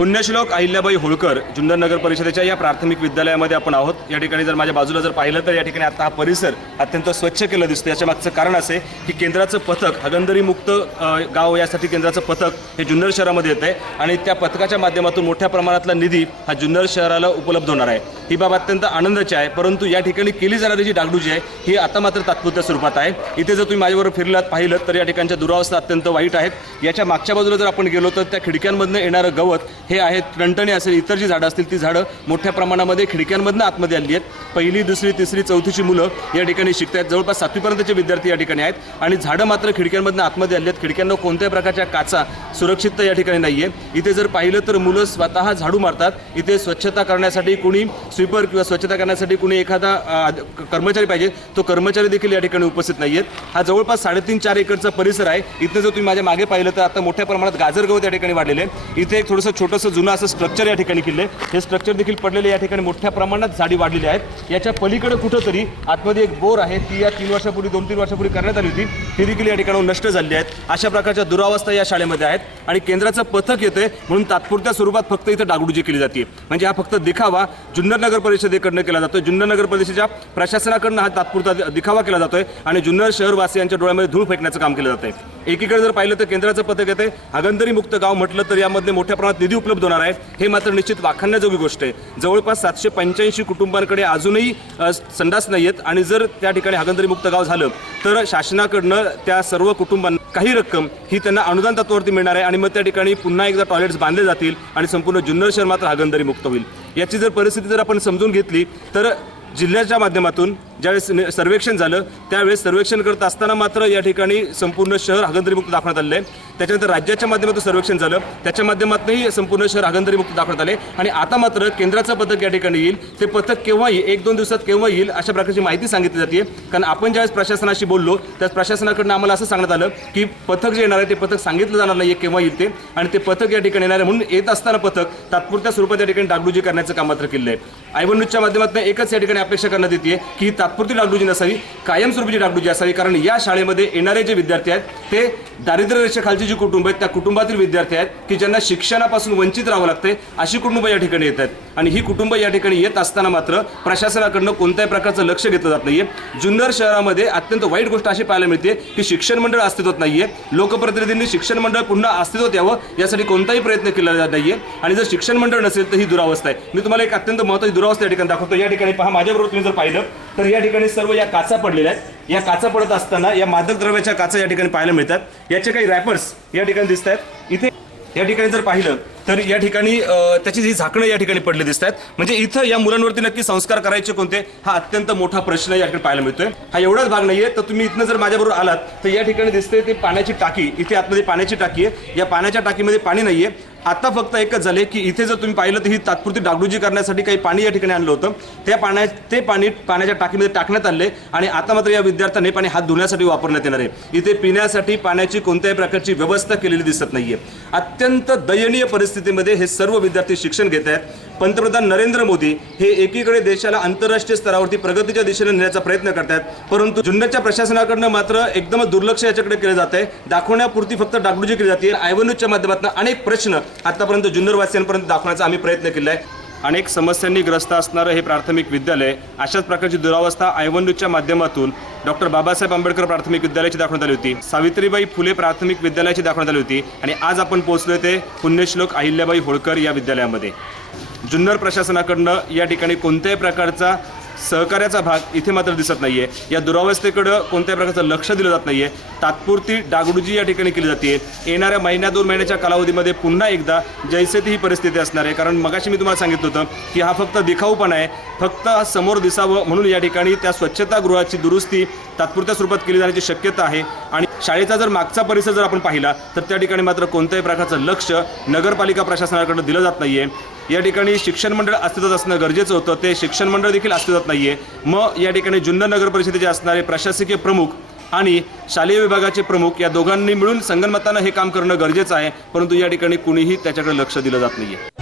पुण्यश्लोक अहिल्याबाई होळकर जुन्नर नगर परिषदेच्या या प्राथमिक विद्यालयामध्ये आपण आहोत. या ठिकाणी जर माझ्या बाजूला जर पाहिलं तर या ठिकाणी आता हा परिसर अत्यंत स्वच्छ केलं दिसतं याच्या मागचं कारण असे की केंद्राचं पथक हगंदरी मुक्त गाव यासाठी केंद्राचं पथक हे जुन्नर शहरामध्ये येत आहे आणि त्या पथकाच्या माध्यमातून मोठ्या प्रमाणातला निधी हा जुन्नर शहराला उपलब्ध होणार आहे. ही बाब अत्यंत आनंदाची आहे परंतु या ठिकाणी केली जाणारी जी डागडुजी आहे ही आता मात्र तात्पुरत्या स्वरूपात आहे. इथे जर तुम्ही माझ्याबरोबर फिरलात पाहिलं तर या ठिकाणच्या दुरावस्था अत्यंत वाईट आहेत. याच्या मागच्या बाजूला जर आपण गेलो तर त्या खिडक्यांमधनं येणारं गवत हे आहेत टणटणी असेल इतर जी झाडं असतील ती झाडं मोठ्या प्रमाणामध्ये खिडक्यांमधनं आतमध्ये आली आहेत. पहिली दुसरी तिसरी चौथीची मुलं या ठिकाणी शिकत आहेत जवळपास सातवीपर्यंतचे विद्यार्थी या ठिकाणी आहेत. आणि झाडं मात्र खिडक्यांमधनं आतमध्ये आली आहेत. खिडक्यांना कोणत्याही प्रकारच्या काचा सुरक्षित या ठिकाणी नाही आहे इथे जर पाहिलं तर मुलं स्वतः झाडू मारतात. इथे स्वच्छता करण्यासाठी कुणी स्वीपर किंवा स्वच्छता करण्यासाठी कुणी एखादा कर्मचारी पाहिजे तो कर्मचारी देखील या ठिकाणी उपस्थित नाही आहेत हा जवळपास साडेतीन चार एकरचा परिसर आहे. इथं जर तुम्ही माझ्या मागे पाहिलं तर आता मोठ्या प्रमाणात गाजर गवत या ठिकाणी वाढलेले आहे इथे एक थोडंसं असं जुनं असं स्ट्रक्चर या ठिकाणी केलं आहे हे स्ट्रक्चर देखील पडलेले या ठिकाणी मोठ्या प्रमाणात झाडी वाढलेली आहेत. याच्या पलीकडे कुठंतरी आतमध्ये एक बोर आहे. ती या तीन वर्षापूर्वी दोन तीन वर्षापूर्वी करण्यात आली होती. ती देखील या ठिकाणी नष्ट झालेली आहेत. अशा प्रकारच्या दुरावस्था या शाळेमध्ये आहेत. आणि केंद्राचं पथक येतंय. म्हणून तात्पुरत्या स्वरूपात फक्त इथं डागडुजी केली जाते. म्हणजे हा फक्त दिखावा जुन्नर नगर परिषदेकडनं केला जातोय. जुन्नर नगर परिषदेच्या प्रशासनाकडनं हा तात्पुरता दिखावा केला जातोय. आणि जुन्नर शहरवासियांच्या डोळ्यामध्ये धूळ फेकण्याचं काम केलं जातंय. एकीकडे जर पाहिलं तर केंद्राचं पथक येते हागंदरी मुक्त गाव म्हटलं तर यामध्ये मोठ्या प्रमाणात निधी उपलब्ध होणार आहे. हे मात्र निश्चित वाखाणण्याजोगी गोष्ट आहे. जवळपास सातशे पंच्याऐंशी कुटुंबांकडे अजूनही संडास नाही आहेत. आणि जर त्या ठिकाणी हागंदरी मुक्त गाव झालं तर शासनाकडनं त्या सर्व कुटुंबांना काही रक्कम ही त्यांना अनुदान तत्वावरती मिळणार आहे. आणि मग त्या ठिकाणी पुन्हा एकदा टॉयलेट्स बांधले जातील आणि संपूर्ण जुन्नर शहर मात्र हागंदरी मुक्त होईल. याची जर परिस्थिती जर आपण समजून घेतली तर जिल्ह्याच्या माध्यमातून ज्यावेळेस सर्वेक्षण झालं त्यावेळेस सर्वेक्षण करत असताना मात्र या ठिकाणी संपूर्ण शहर हागंदरीमुक्त दाखवण्यात आलेलं आहे. त्याच्यानंतर राज्याच्या माध्यमातून सर्वेक्षण झालं त्याच्या माध्यमातूनही संपूर्ण शहर हागंदरीमुक्त दाखवण्यात आले. आणि आता मात्र केंद्राचं पथक या ठिकाणी येईल. ते पथक केव्हा येईल एक दोन दिवसात केव्हा येईल अशा प्रकारची माहिती सांगितली जाते. कारण आपण ज्यावेळेस प्रशासनाशी बोललो त्याच प्रशासनाकडनं आम्हाला असं सांगण्यात आलं की पथक जे येणार आहे ते पथक सांगितलं जाणार नाही केव्हा येईल ते. आणि ते पथक या ठिकाणी येणार आहे म्हणून येत असताना पथक तात्पुरत्या स्वरूपात या ठिकाणी डागडुजी करण्याचं काम मात्र केलं आहे. आयवन न्यूजच्या माध्यमातून एकच या ठिकाणी अपेक्षा करण्यात येते की ही तात्पुरती डागडुजी नसावी कायमस्वरूपीची डागडुजी असावी. कारण या शाळेमध्ये येणारे जे विद्यार्थी आहेत ते दारिद्र्य रेषेखालची जी कुटुंब आहेत त्या कुटुंबातील विद्यार्थी आहेत की ज्यांना शिक्षणापासून वंचित राहावं लागते अशी कुटुंब या ठिकाणी येत आहेत. आणि ही कुटुंब या ठिकाणी येत असताना मात्र प्रशासनाकडनं कोणत्याही प्रकारचं लक्ष घेतलं जात नाहीये. जुन्नर शहरामध्ये अत्यंत वाईट गोष्ट अशी पाहायला मिळते की शिक्षण मंडळ अस्तित्वात नाहीये. लोकप्रतिनिधींनी शिक्षण मंडळ पुन्हा अस्तित्वात यावं यासाठी कोणताही प्रयत्न केला जात नाहीये. आणि जर शिक्षण मंडळ नसेल तर ही दुरावस्था आहे. मी तुम्हाला एक अत्यंत महत्त्वाची दुरावस्था या ठिकाणी दाखवतो. या ठिकाणी पहा माझ्याबरोबर तुम्ही जर पाहिलं तर या ठिकाणी सर्व या काचा पडलेल्या आहेत. या काचा पडत असताना या मादक द्रव्याच्या काचा या ठिकाणी पाहायला मिळतात. याचे काही रॅपर्स या ठिकाणी दिसत आहेत इथे या ठिकाणी जर पाहिलं तर या ठिकाणी त्याची जी झाकणं या ठिकाणी पडली दिसत आहेत म्हणजे इथं या मुलांवरती नक्की संस्कार करायचे कोणते हा अत्यंत मोठा प्रश्न या ठिकाणी पाहायला मिळतोय. हा एवढाच भाग नाहीये तर तुम्ही इथनं जर माझ्याबरोबर आलात तर या ठिकाणी दिसते ते पाण्याची टाकी. इथे आतमध्ये पाण्याची टाकी आहे. या पाण्याच्या टाकीमध्ये पाणी नाहीये. आता फक्त एकच झाले की इथे जर तुम्ही पाहिलं तर ही तात्पुरती डागडुजी करण्यासाठी काही पाणी या ठिकाणी आणलं होतं. त्या पाण्या ते पाणी पाण्याच्या टाकीमध्ये टाकण्यात आले आणि आता मात्र या विद्यार्थ्यांनी पाणी हात धुण्यासाठी वापरण्यात येणार आहे. इथे पिण्यासाठी पाण्याची कोणत्याही प्रकारची व्यवस्था केलेली दिसत नाहीये. अत्यंत दयनीय परिस्थितीमध्ये हे सर्व विद्यार्थी शिक्षण घेत आहेत. पंतप्रधान नरेंद्र मोदी हे एकीकडे देशाला आंतरराष्ट्रीय स्तरावरती प्रगतीच्या दिशेने नेण्याचा प्रयत्न करतात परंतु जुन्नरच्या प्रशासनाकडनं मात्र एकदमच दुर्लक्ष याच्याकडे केलं जात आहे दाखवण्यापुरती फक्त डागडुजी केली जाते. आयवन्यूजच्या माध्यमातून अनेक प्रश्न आतापर्यंत जुन्नरवासियांपर्यंत दाखवण्याचा आम्ही प्रयत्न केला आहे अनेक समस्यांनी ग्रस्त असणारं हे प्राथमिक विद्यालय अशाच प्रकारची दुरावस्था आयवन न्यूजच्या माध्यमातून डॉक्टर बाबासाहेब आंबेडकर प्राथमिक विद्यालयाची दाखवण्यात आली होती. सावित्रीबाई फुले प्राथमिक विद्यालयाची दाखवण्यात आली होती आणि आज आपण पोहोचलो ते पुण्यश्लोक अहिल्याबाई होळकर या विद्यालयामध्ये. जुन्नर प्रशासनाकडनं या ठिकाणी कोणत्याही प्रकारचा सहकार्याचा भाग इथे मात्र दिसत नाहीये. या दुरावस्थेकडं कोणत्याही प्रकारचं लक्ष दिलं जात नाहीये. तात्पुरती डागडुजी या ठिकाणी केली जाते. येणाऱ्या महिन्या दोन महिन्याच्या कालावधीमध्ये पुन्हा एकदा जैसे ती ही परिस्थिती असणार आहे. कारण मगाशी मी तुम्हाला सांगितलं होतं की हा फक्त दिखाऊपणा आहे. फक्त हा समोर दिसावं म्हणून या ठिकाणी त्या स्वच्छतागृहाची दुरुस्ती तात्पुरत्या स्वरूपात केली जाण्याची शक्यता आहे. आणि शाळेचा जर मागचा परिसर जर आपण पाहिला तर त्या ठिकाणी मात्र कोणत्याही प्रकारचं लक्ष नगरपालिका प्रशासनाकडं दिलं जात नाहीये. या ठिकाणी शिक्षण मंडळ अस्तित्वात असणं गरजेचं होतं. ते शिक्षण मंडळ देखील अस्तित्वात नाहीये. मग या ठिकाणी जुन्नर नगर परिषदेचे असणारे प्रशासकीय प्रमुख आणि शालेय विभागाचे प्रमुख या दोघांनी मिळून संगनमतानं हे काम करणं गरजेचं आहे. परंतु या ठिकाणी कुणीही त्याच्याकडे लक्ष दिलं जात नाहीये.